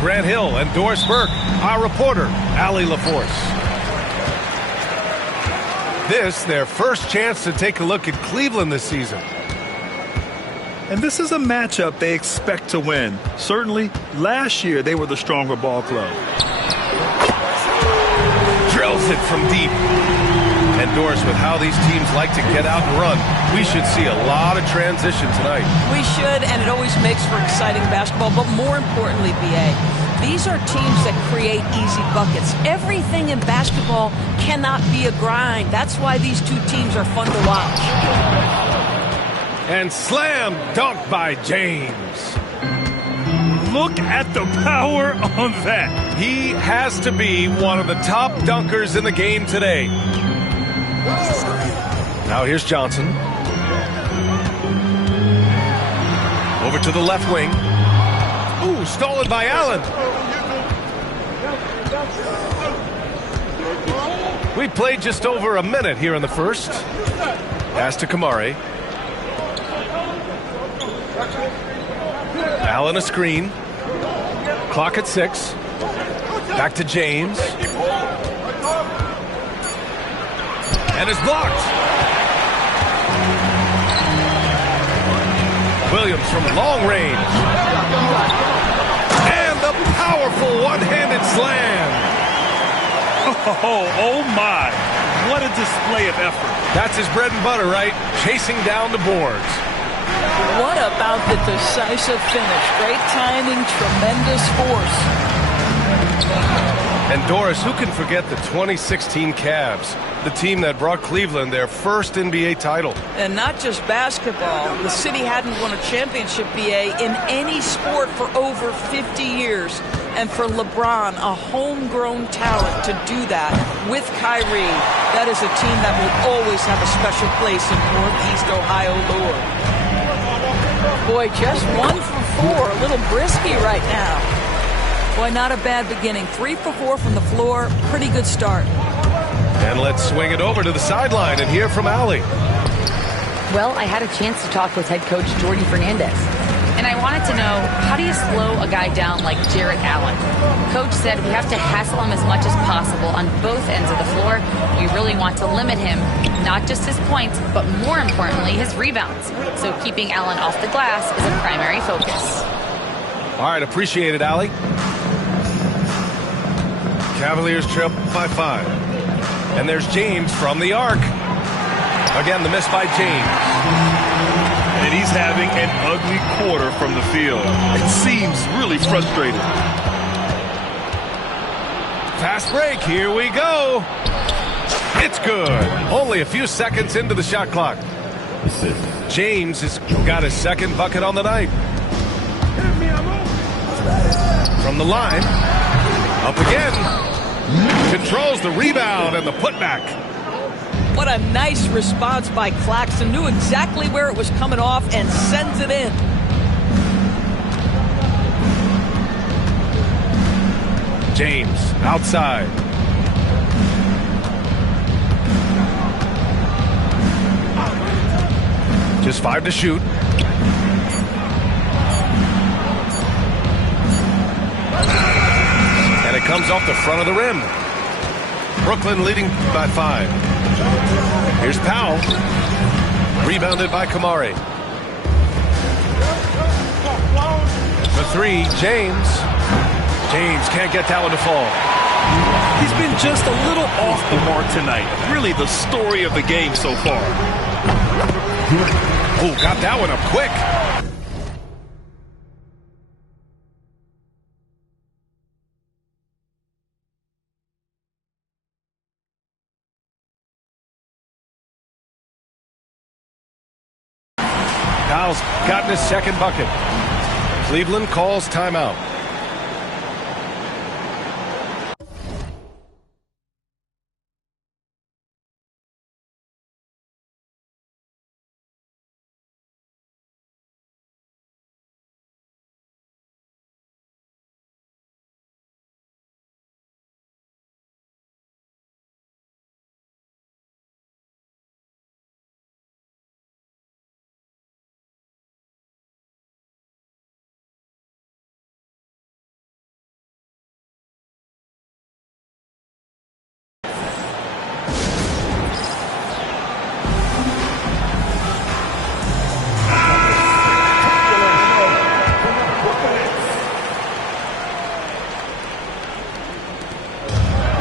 Grant Hill and Doris Burke, our reporter, Allie LaForce. This, their first chance to take a look at Cleveland this season. And this is a matchup they expect to win. Certainly, last year they were the stronger ball club. Drills it from deep. And Doris, with how these teams like to get out and run, we should see a lot of transition tonight. We should, and it always makes for exciting basketball. But more importantly, B.A., these are teams that create easy buckets. Everything in basketball cannot be a grind. That's why these two teams are fun to watch. And slam dunk by James. Look at the power on that. He has to be one of the top dunkers in the game today. Now here's Johnson. Over to the left wing. Ooh, stolen by Allen. We played just over a minute here in the first. Pass to Kamari. Allen a screen. Clock at 6. Back to James. And it's blocked. Williams from long range. And the powerful one-handed slam. Oh my. What a display of effort. That's his bread and butter, right? Chasing down the boards. What about the decisive finish? Great timing, tremendous force. And Doris, who can forget the 2016 Cavs, the team that brought Cleveland their first NBA title? And not just basketball. The city hadn't won a championship, BA, in any sport for over 50 years. And for LeBron, a homegrown talent, to do that with Kyrie, that is a team that will always have a special place in Northeast Ohio lore. Boy, just 1 for 4, a little brisky right now. Boy, not a bad beginning. 3 for 4 from the floor. Pretty good start. And let's swing it over to the sideline and hear from Allie. Well, I had a chance to talk with head coach Jordi Fernandez. And I wanted to know, how do you slow a guy down like Jarrett Allen? Coach said we have to hassle him as much as possible on both ends of the floor. We really want to limit him, not just his points, but more importantly, his rebounds. So keeping Allen off the glass is a primary focus. All right, appreciate it, Allie. Cavaliers trail by 5. And there's James from the arc. Again, the miss by James. And he's having an ugly quarter from the field. It seems really frustrated. Fast break, here we go. It's good. Only a few seconds into the shot clock. James has got his second bucket on the night. From the line. Up again. Controls the rebound and the putback. What a nice response by Claxton. Knew exactly where it was coming off and sends it in. James outside. Just 5 to shoot. And it comes off the front of the rim. Brooklyn leading by 5. Here's Powell. Rebounded by Kamari. The 3, James. James can't get that one to fall. He's been just a little off the mark tonight. Really the story of the game so far. Oh, got that one up quick. Kyle's gotten his second bucket. Cleveland calls timeout.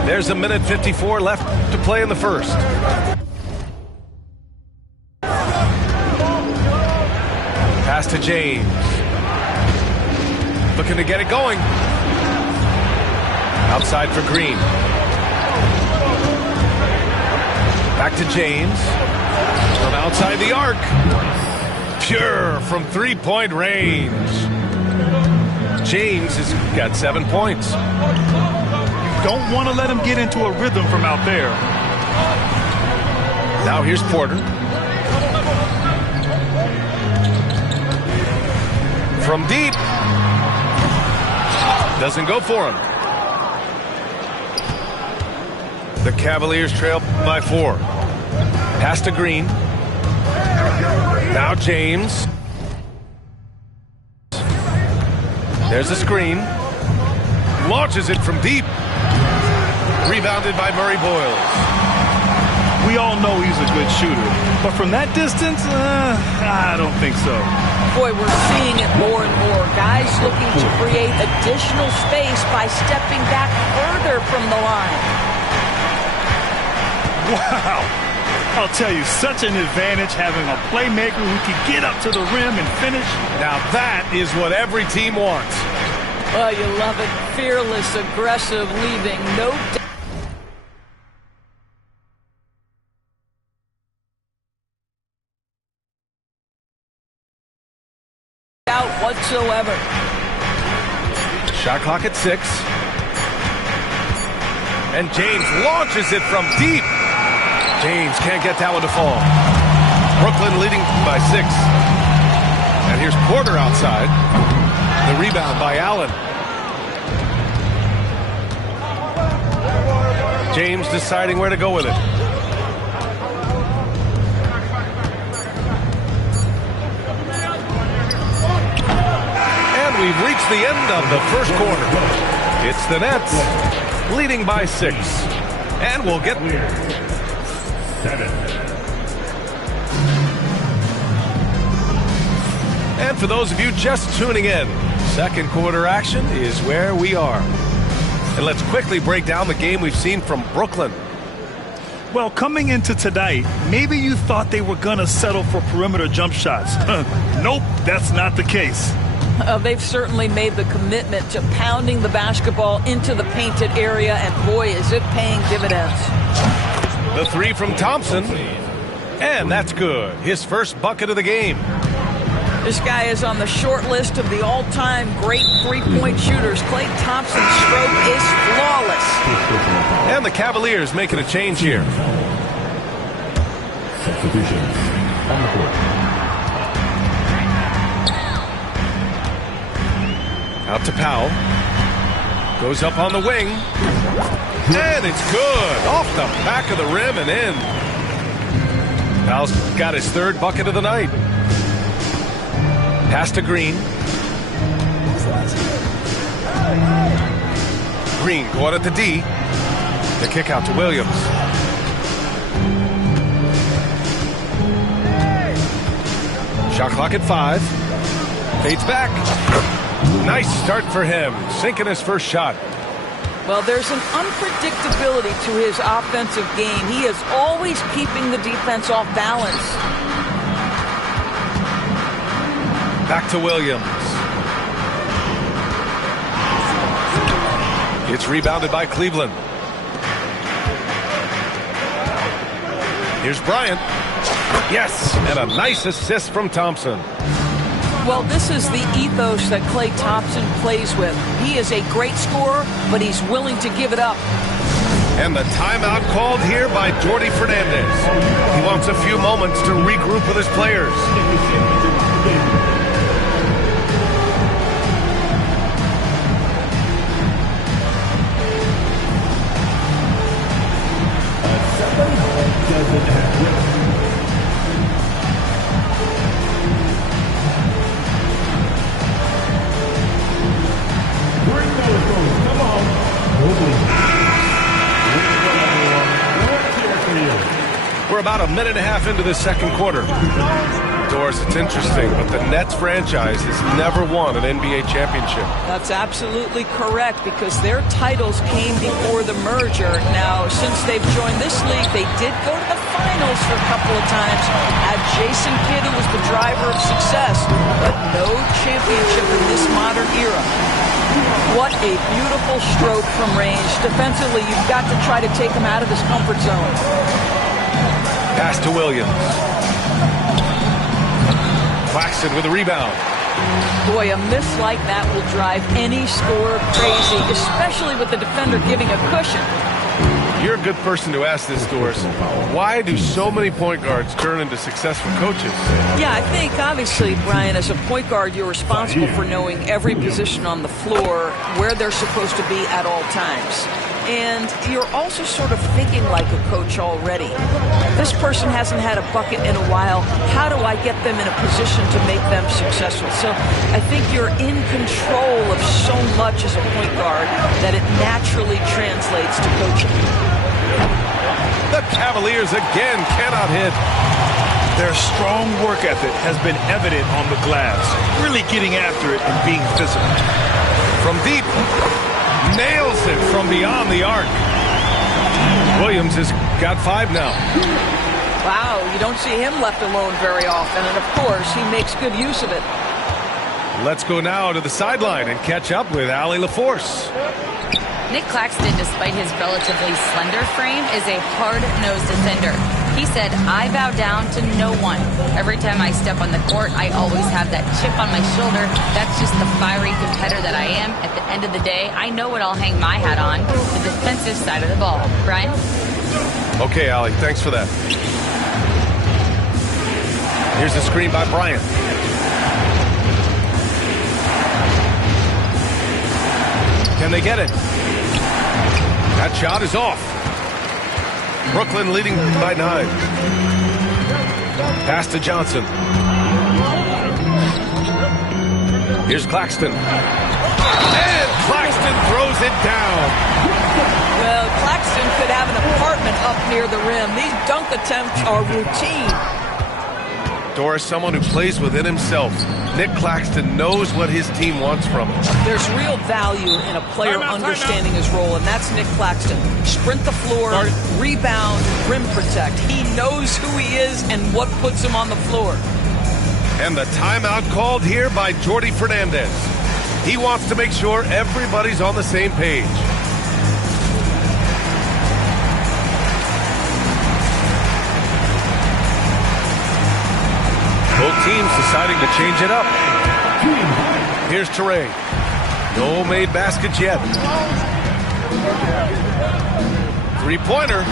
There's a minute 54 left to play in the first. Pass to James. Looking to get it going. Outside for Green. Back to James. From outside the arc. Pure from three-point range. James has got 7 points. Don't want to let him get into a rhythm from out there. Now here's Porter. From deep. Doesn't go for him. The Cavaliers trail by 4. Pass to Green. Now James. There's a screen. Launches it from deep. Rebounded by Murray Boyles. We all know he's a good shooter, but from that distance, I don't think so. Boy, we're seeing it more and more. Guys looking to create additional space by stepping back further from the line. Wow. I'll tell you, such an advantage having a playmaker who can get up to the rim and finish. Now that is what every team wants. Oh, you love it. Fearless, aggressive, leaving no doubt whatsoever. Shot clock at 6. And James launches it from deep. James can't get that one to fall. Brooklyn leading by 6. And here's Porter outside. The rebound by Allen. James deciding where to go with it. And we've reached the end of the first quarter. It's the Nets leading by 6. And we'll get 7. And for those of you just tuning in, second quarter action is where we are. And let's quickly break down the game we've seen from Brooklyn. Well, coming into tonight, maybe you thought they were going to settle for perimeter jump shots. Nope, that's not the case. They've certainly made the commitment to pounding the basketball into the painted area, and boy, is it paying dividends. The 3 from Thompson, and that's good. His first bucket of the game. This guy is on the short list of the all-time great three-point shooters. Klay Thompson's stroke is flawless. And the Cavaliers making a change here. Substitutions on the court. Out to Powell. Goes up on the wing. And it's good. Off the back of the rim and in. Powell's got his third bucket of the night. Pass to Green. Green going at the D. The kick out to Williams. Shot clock at 5. Fades back. Nice start for him. Sinking his first shot. Well, there's an unpredictability to his offensive game. He is always keeping the defense off balance. Back to Williams. It's rebounded by Cleveland. Here's Bryant. Yes, and a nice assist from Thompson. Well, this is the ethos that Klay Thompson plays with. He is a great scorer, but he's willing to give it up. And the timeout called here by Jordi Fernandez. He wants a few moments to regroup with his players. We're about a minute and a half into the second quarter. Doris, it's interesting, but the Nets franchise has never won an NBA championship. That's absolutely correct, because their titles came before the merger. Now, since they've joined this league, they did go to the finals for a couple of times. Had Jason Kidd, who was the driver of success, but no championship in this modern era. What a beautiful stroke from range. Defensively, you've got to try to take him out of his comfort zone. Pass to Williams. Claxton with a rebound. Boy, a miss like that will drive any scorer crazy, especially with the defender giving a cushion. You're a good person to ask this, Doris. Why do so many point guards turn into successful coaches? Yeah, I think, obviously, Brian, as a point guard, you're responsible for knowing every position on the floor, where they're supposed to be at all times. And you're also sort of thinking like a coach already. This person hasn't had a bucket in a while. How do I get them in a position to make them successful? So I think you're in control of so much as a point guard that it naturally translates to coaching. The Cavaliers again cannot hit. Their strong work ethic has been evident on the glass, really getting after it and being physical. From deep, nails it from beyond the arc. Williams has got 5 now. Wow, you don't see him left alone very often, and of course, he makes good use of it. Let's go now to the sideline and catch up with Allie LaForce. Nick Claxton, despite his relatively slender frame, is a hard-nosed defender. He said, "I bow down to no one. Every time I step on the court, I always have that chip on my shoulder. That's just the fiery competitor that I am. At the end of the day, I know what I'll hang my hat on, the defensive side of the ball." Brian? Okay, Allie, thanks for that. Here's the screen by Bryant. Can they get it? That shot is off. Brooklyn leading by 9. Pass to Johnson. Here's Claxton. And Claxton throws it down. Well, Claxton could have an apartment up near the rim. These dunk attempts are routine. Doris, someone who plays within himself. Nick Claxton knows what his team wants from him. There's real value in a player understanding his role, and that's Nick Claxton. Sprint the floor, rebound, rim protect. He knows who he is and what puts him on the floor. And the timeout called here by Jordi Fernandez. He wants to make sure everybody's on the same page. Both teams deciding to change it up. Here's Toure. No made baskets yet. Three-pointer.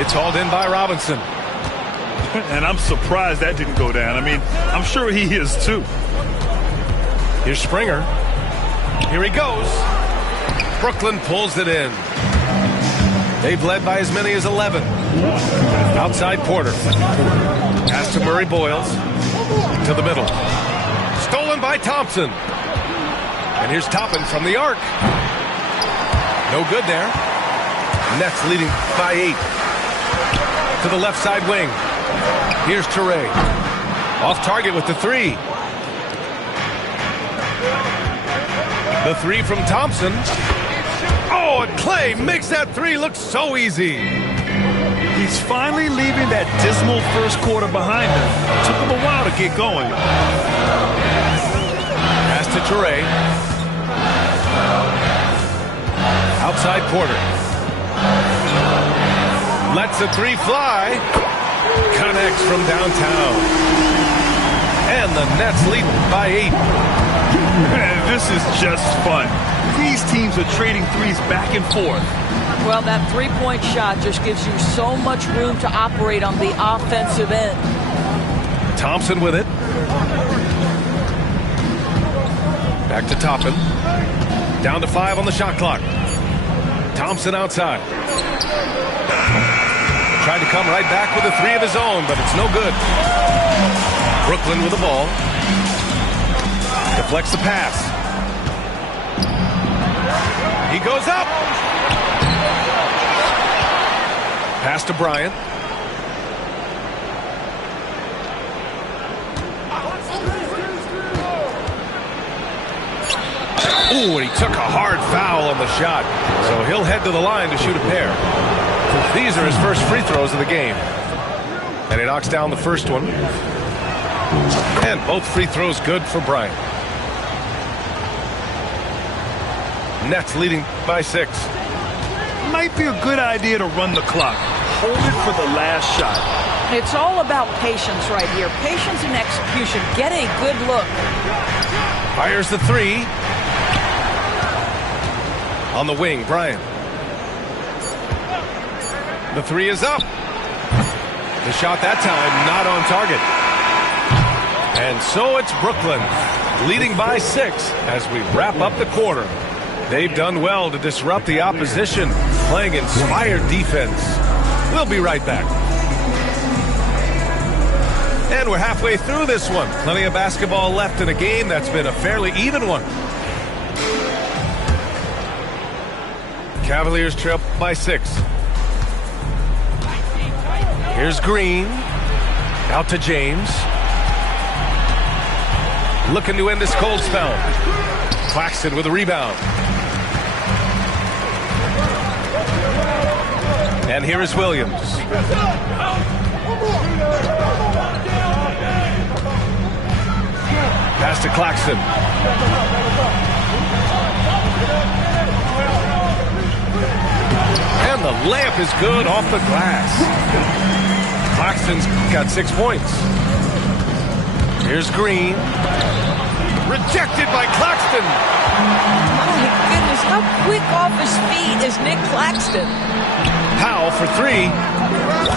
It's hauled in by Robinson. And I'm surprised that didn't go down. I mean, I'm sure he is too. Here's Springer. Here he goes. Brooklyn pulls it in. They've led by as many as 11. Outside Porter. Pass to Murray Boyles. To the middle. Stolen by Thompson. And here's Toppin from the arc. No good there. Nets leading by 8. To the left side wing. Here's Toure. Off target with the 3. The 3 from Thompson. Oh, and Clay makes that 3 look so easy. He's finally leaving that dismal first quarter behind him. Took him a while to get going. Pass to Toure. Outside Porter. Lets the 3 fly. Connects from downtown. And the Nets lead by 8. This is just fun. These teams are trading threes back and forth. Well, that three-point shot just gives you so much room to operate on the offensive end. Thompson with it. Back to Toppin. Down to 5 on the shot clock. Thompson outside. Tried to come right back with a 3 of his own, but it's no good. Brooklyn with the ball. Deflects the pass. He goes up. Pass to Bryant. Ooh, and he took a hard foul on the shot. So he'll head to the line to shoot a pair. These are his first free throws of the game. And he knocks down the first one. And both free throws good for Bryant. Nets leading by 6. Might be a good idea to run the clock. Hold it for the last shot. It's all about patience right here. Patience and execution. Get a good look. Fires the 3. On the wing, Bryant. The 3 is up. The shot that time not on target. And so it's Brooklyn leading by 6 as we wrap up the quarter. They've done well to disrupt the opposition, playing inspired defense. We'll be right back. And we're halfway through this one. Plenty of basketball left in a game that's been a fairly even one. Cavaliers trail by 6. Here's Green. Out to James. Looking to end this cold spell. Claxton with a rebound. And here is Williams. Pass to Claxton. And the layup is good off the glass. Claxton's got 6 points. Here's Green. Rejected by Claxton. My goodness, how quick off his feet is Nick Claxton. Powell for 3.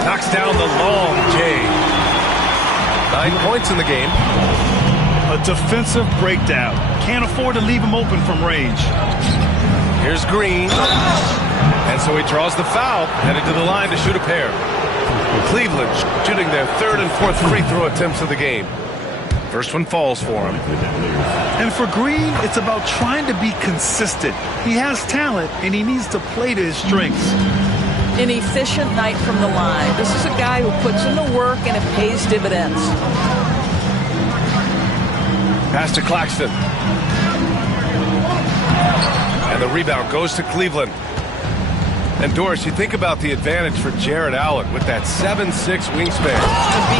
Knocks down the long J. 9 points in the game. A defensive breakdown. Can't afford to leave him open from range. Here's Green. And so he draws the foul, headed to the line to shoot a pair. Cleveland shooting their 3rd and 4th free throw attempts of the game. First one falls for him. And for Green, it's about trying to be consistent. He has talent, and he needs to play to his strengths. An efficient night from the line. This is a guy who puts in the work, and it pays dividends. Pass to Claxton. And the rebound goes to Cleveland. And Doris, you think about the advantage for Jarrett Allen with that 7'6" wingspan.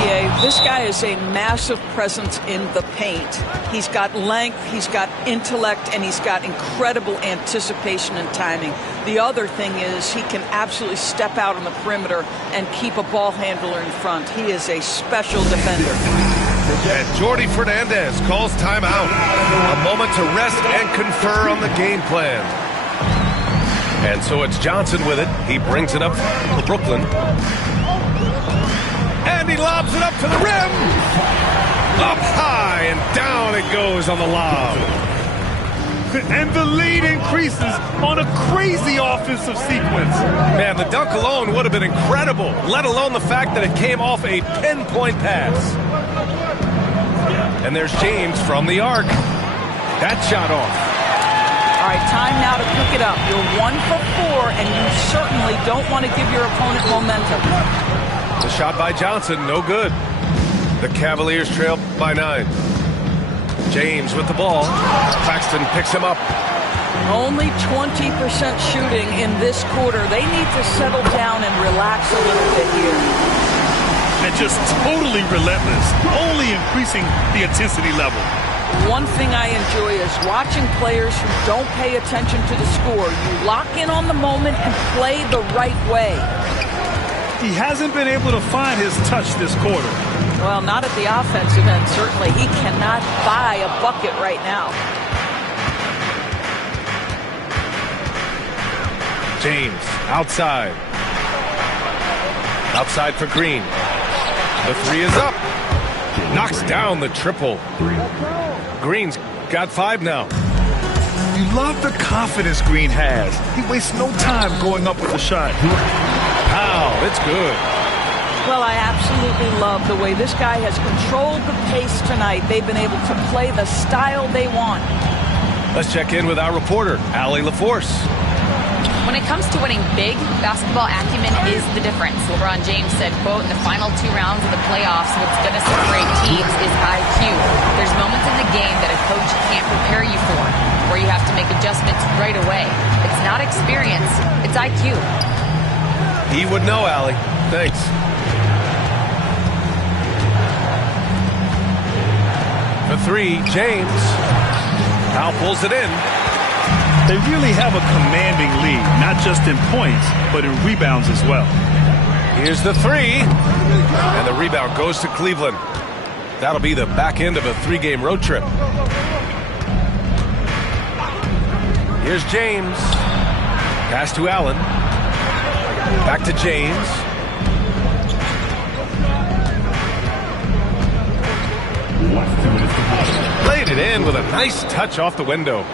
BA, this guy is a massive presence in the paint. He's got length, he's got intellect, and he's got incredible anticipation and timing. The other thing is he can absolutely step out on the perimeter and keep a ball handler in front. He is a special defender. And Jordi Fernandez calls timeout. A moment to rest and confer on the game plan. And so it's Johnson with it. He brings it up for Brooklyn. And he lobs it up to the rim. Up high and down it goes on the lob. And the lead increases on a crazy offensive sequence. Man, the dunk alone would have been incredible, let alone the fact that it came off a pinpoint pass. And there's James from the arc. That shot off. All right, time now to pick it up. You're 1 for 4, and you certainly don't want to give your opponent momentum. The shot by Johnson, no good. The Cavaliers trail by 9. James with the ball. Claxton picks him up. Only 20% shooting in this quarter. They need to settle down and relax a little bit here. And just totally relentless, only increasing the intensity level. One thing I enjoy is watching players who don't pay attention to the score. You lock in on the moment and play the right way. He hasn't been able to find his touch this quarter. Well, not at the offensive end, certainly. He cannot buy a bucket right now. James, outside. Outside for Green. The 3 is up. Knocks down the triple. Green's got 5 now. You love the confidence Green has. He wastes no time going up with the shot. Wow, it's good. Well, I absolutely love the way this guy has controlled the pace tonight. They've been able to play the style they want. Let's check in with our reporter, Allie LaForce. When it comes to winning big, basketball acumen is the difference. LeBron James said, quote, in the final 2 rounds of the playoffs, what's going to separate teams is IQ. There's moments in the game that a coach can't prepare you for. where you have to make adjustments right away. It's not experience, it's IQ. He would know, Allie. Thanks. For three, James. Now pulls it in. They really have a commanding lead, not just in points, but in rebounds as well. Here's the three. And the rebound goes to Cleveland. That'll be the back end of a 3-game road trip. Here's James. Pass to Allen. Back to James. Played it in with a nice touch off the window.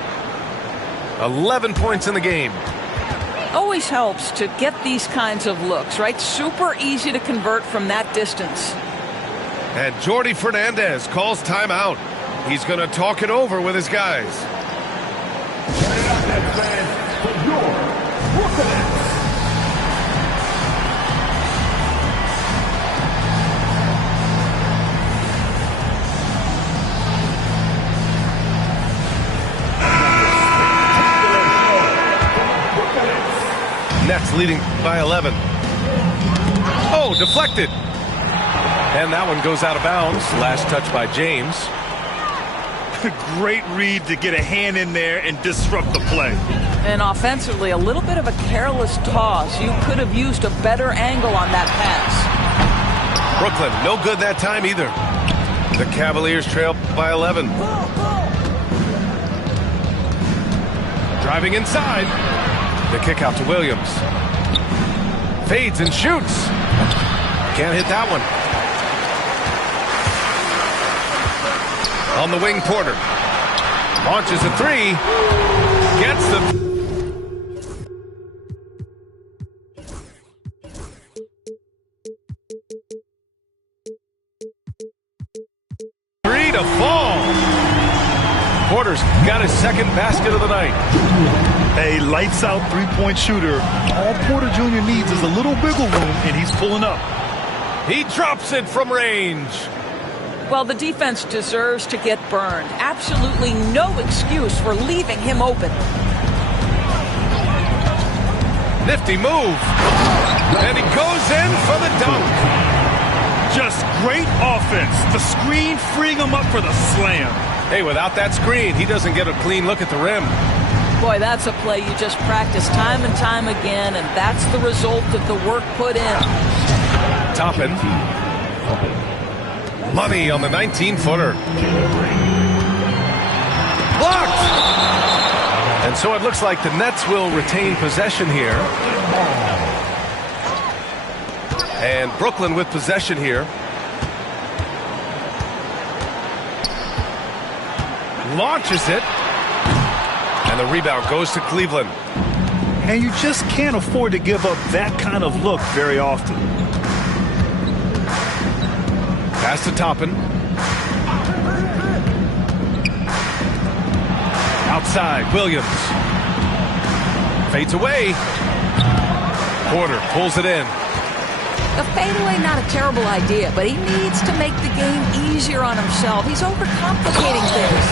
11 points in the game. Always helps to get these kinds of looks, right? Super easy to convert from that distance. And Jordi Fernandez calls timeout. He's going to talk it over with his guys. Nets leading by 11. Oh, deflected. And that one goes out of bounds. Last touch by James. Great read to get a hand in there and disrupt the play. And offensively, a little bit of a careless toss. You could have used a better angle on that pass. Brooklyn, no good that time either. The Cavaliers trail by 11. Driving inside. The kick out to Williams. Fades and shoots. Can't hit that one. On the wing, Porter. Launches a three. Gets the... 3 to fall. Porter's got his second basket of the night. A lights-out three-point shooter. All Porter Jr. needs is a little wiggle room, and he's pulling up. He drops it from range. Well, the defense deserves to get burned. Absolutely no excuse for leaving him open. Nifty move. And he goes in for the dunk. Just great offense. The screen freeing him up for the slam. Hey, without that screen, he doesn't get a clean look at the rim. Boy, that's a play you just practice time and time again, and that's the result of the work put in. Toppin. Money on the 19-footer. Blocked! And so it looks like the Nets will retain possession here. And Brooklyn with possession here. Launches it. And the rebound goes to Cleveland. And you just can't afford to give up that kind of look very often. Pass to Toppin. Outside, Williams. Fades away. Porter pulls it in. The fadeaway, not a terrible idea, but he needs to make the game easier on himself. He's overcomplicating things.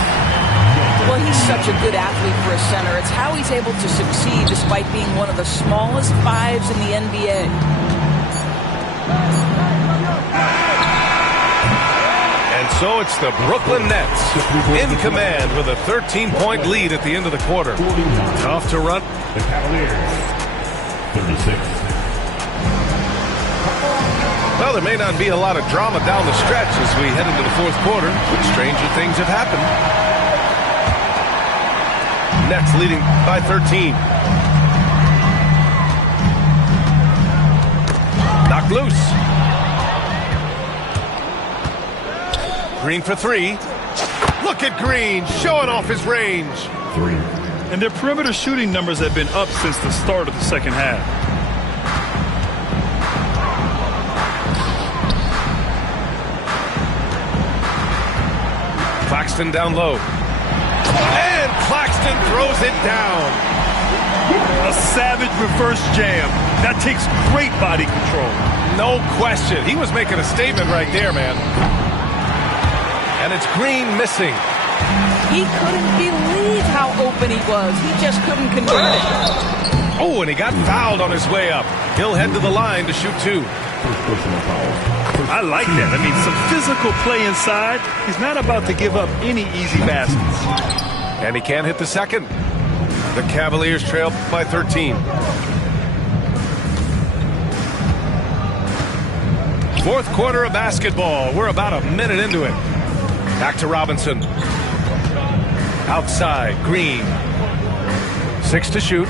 Well, he's such a good athlete for a center. It's how he's able to succeed despite being one of the smallest fives in the NBA. And so it's the Brooklyn Nets in command with a 13-point lead at the end of the quarter. Tough to run. The Cavaliers, 36. Well, there may not be a lot of drama down the stretch as we head into the fourth quarter, but stranger things have happened. Nets leading by 13. Knocked loose. Green for three. Look at Green showing off his range. 3. And their perimeter shooting numbers have been up since the start of the second half. Claxton down low. And Claxton throws it down. A savage reverse jam. That takes great body control. No question. He was making a statement right there, man. And it's Green missing. He couldn't believe how open he was. He just couldn't convert it. Oh, and he got fouled on his way up. He'll head to the line to shoot 2. I like that. I mean, some physical play inside. He's not about to give up any easy baskets. And he can't hit the second. The Cavaliers trail by 13. Fourth quarter of basketball. We're about a minute into it. Back to Robinson. Outside, Green. 6 to shoot.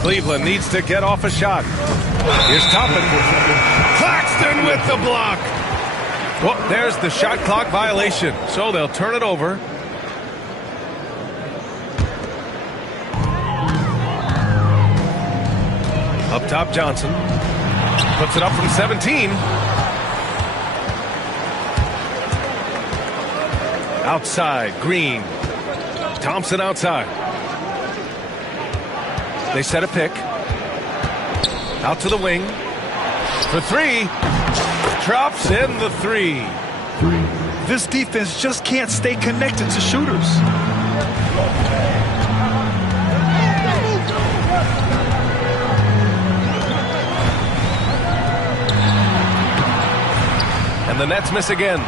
Cleveland needs to get off a shot. Here's Toppin. Claxton with the block. Well, there's the shot clock violation. So they'll turn it over. Up top, Johnson. Puts it up from 17. Outside, Green. Thompson outside. They set a pick. Out to the wing. For 3. Drops in the 3. This defense just can't stay connected to shooters. And the Nets miss again.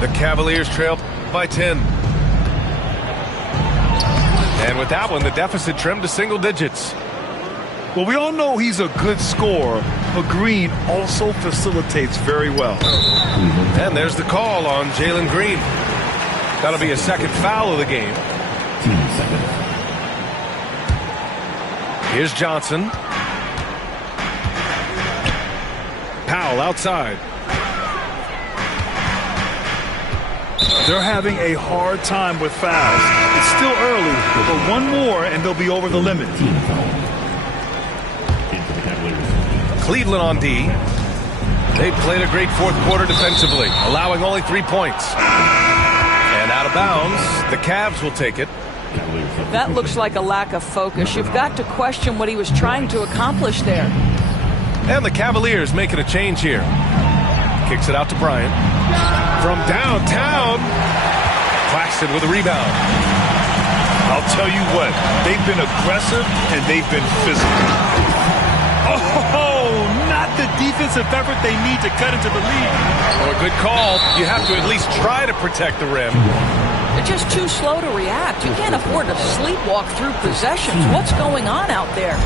The Cavaliers trail by 10. And with that one, the deficit trimmed to single digits. Well, we all know he's a good scorer, but Green also facilitates very well. And there's the call on Jalen Green. That'll be a second foul of the game. 2 seconds. Here's Johnson. Powell outside. They're having a hard time with fouls. It's still early, but one more and they'll be over the limit. Cleveland on D. They played a great fourth quarter defensively, allowing only 3 points. And out of bounds, the Cavs will take it. That looks like a lack of focus. You've got to question what he was trying to accomplish there. And the Cavaliers making a change here. Kicks it out to Bryant. From downtown, Claxton with a rebound. I'll tell you what, they've been aggressive and they've been physical. Oh, not the defensive effort they need to cut into the lead. Oh, a good call. You have to at least try to protect the rim. They're just too slow to react. You can't afford to sleepwalk through possessions. What's going on out there?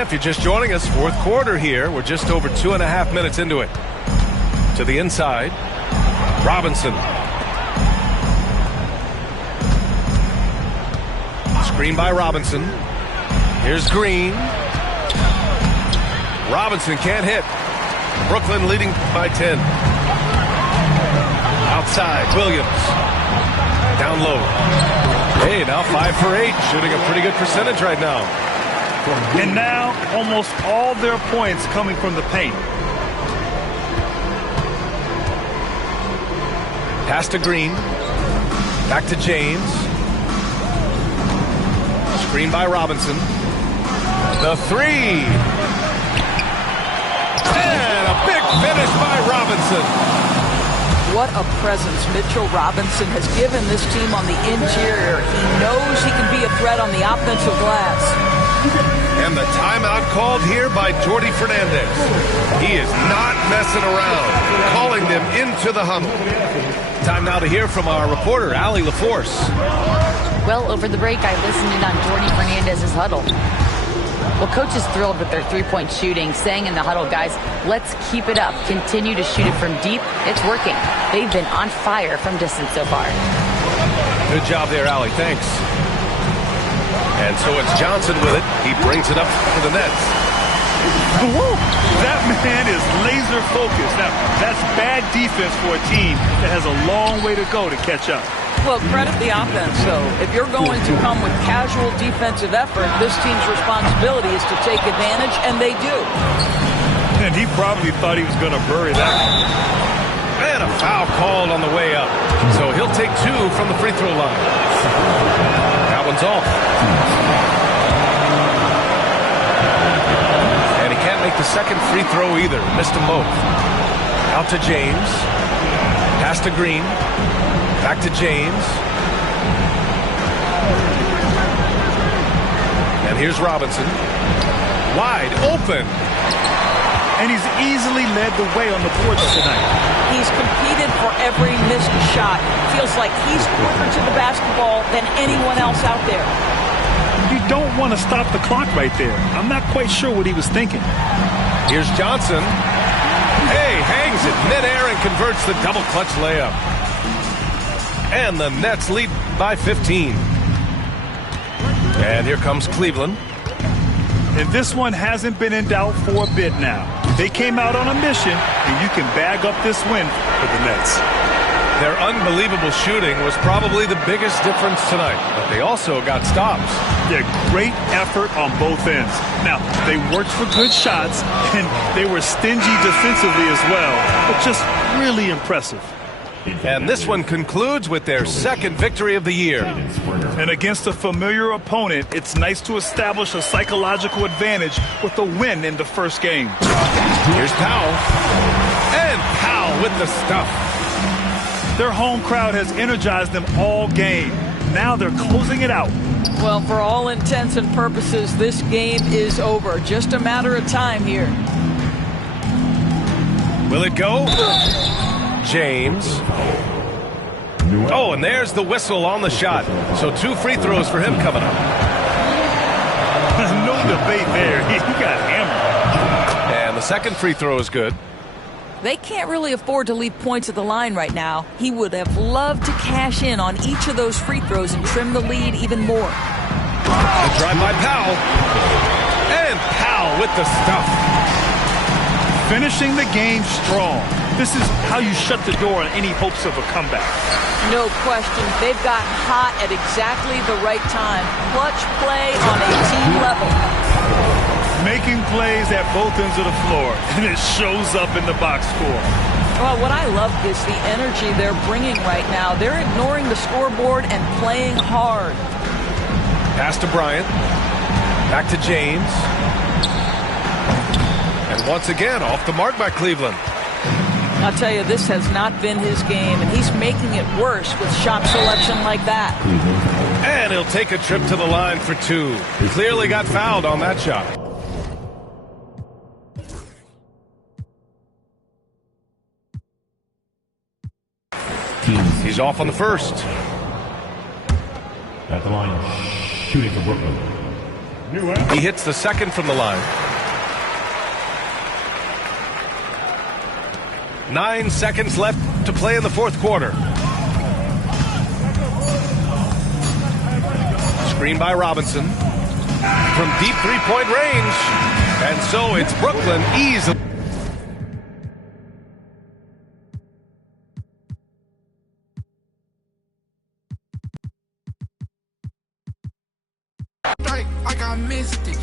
If you're just joining us, fourth quarter here. We're just over 2.5 minutes into it. To the inside, Robinson. Screen by Robinson. Here's Green. Robinson can't hit. Brooklyn leading by 10. Outside, Williams. Down low. Hey, now 5 for 8. Shooting a pretty good percentage right now. And now, almost all their points coming from the paint. Pass to Green. Back to James. Screen by Robinson. The 3. And a big finish by Robinson. What a presence Mitchell Robinson has given this team on the interior. He knows he can be a threat on the offensive glass. And the timeout called here by Jordi Fernandez. He is not messing around, calling them into the huddle. Time now to hear from our reporter, Allie LaForce. Well, over the break, I listened in on Jordi Fernandez's huddle. Well, coach is thrilled with their three-point shooting, saying in the huddle, guys, let's keep it up. Continue to shoot it from deep. It's working. They've been on fire from distance so far. Good job there, Allie. Thanks. And so it's Johnson with it. He brings it up for the Nets. That man is laser focused. Now, that's bad defense for a team that has a long way to go to catch up. Well, credit the offense, though. If you're going to come with casual defensive effort, this team's responsibility is to take advantage, and they do. And he probably thought he was going to bury that one. And a foul called on the way up. So he'll take 2 from the free throw line. That one's off. And he can't make the second free throw either. Missed them both. Out to James. Pass to Green. Back to James. And here's Robinson. Wide open. And he's easily led the way on the boards tonight. He's competed for every missed shot. Feels like he's quicker to the basketball than anyone else out there. You don't want to stop the clock right there. I'm not quite sure what he was thinking. Here's Johnson. Hey, hangs it midair and converts the double clutch layup. And the Nets lead by 15. And here comes Cleveland. And this one hasn't been in doubt for a bit now. They came out on a mission, and you can bag up this win for the Nets. Their unbelievable shooting was probably the biggest difference tonight, but they also got stops. They're great effort on both ends. Now, they worked for good shots, and they were stingy defensively as well, but just really impressive. And this one concludes with their second victory of the year. And against a familiar opponent, it's nice to establish a psychological advantage with a win in the first game. Here's Powell. And Powell with the stuff. Their home crowd has energized them all game. Now they're closing it out. Well, for all intents and purposes, this game is over. Just a matter of time here. Will it go? James. Oh, and there's the whistle on the shot. So 2 free throws for him coming up. No debate there. He got hammered. And the second free throw is good. They can't really afford to leave points at the line right now. He would have loved to cash in on each of those free throws and trim the lead even more. The drive by Powell. And Powell with the stuff. Finishing the game strong. This is how you shut the door on any hopes of a comeback. No question. They've gotten hot at exactly the right time. Clutch play on a team level. Making plays at both ends of the floor, and it shows up in the box score. Well, what I love is the energy they're bringing right now. They're ignoring the scoreboard and playing hard. Pass to Bryant. Back to James. And once again, off the mark by Cleveland. I'll tell you, this has not been his game, and he's making it worse with shot selection like that. And he'll take a trip to the line for 2. He clearly got fouled on that shot. He's off on the first. At the line, shooting for Brooklyn. He hits the second from the line. 9 seconds left to play in the fourth quarter. Screen by Robinson. From deep three-point range. And so it's Brooklyn easily. Like I missed it.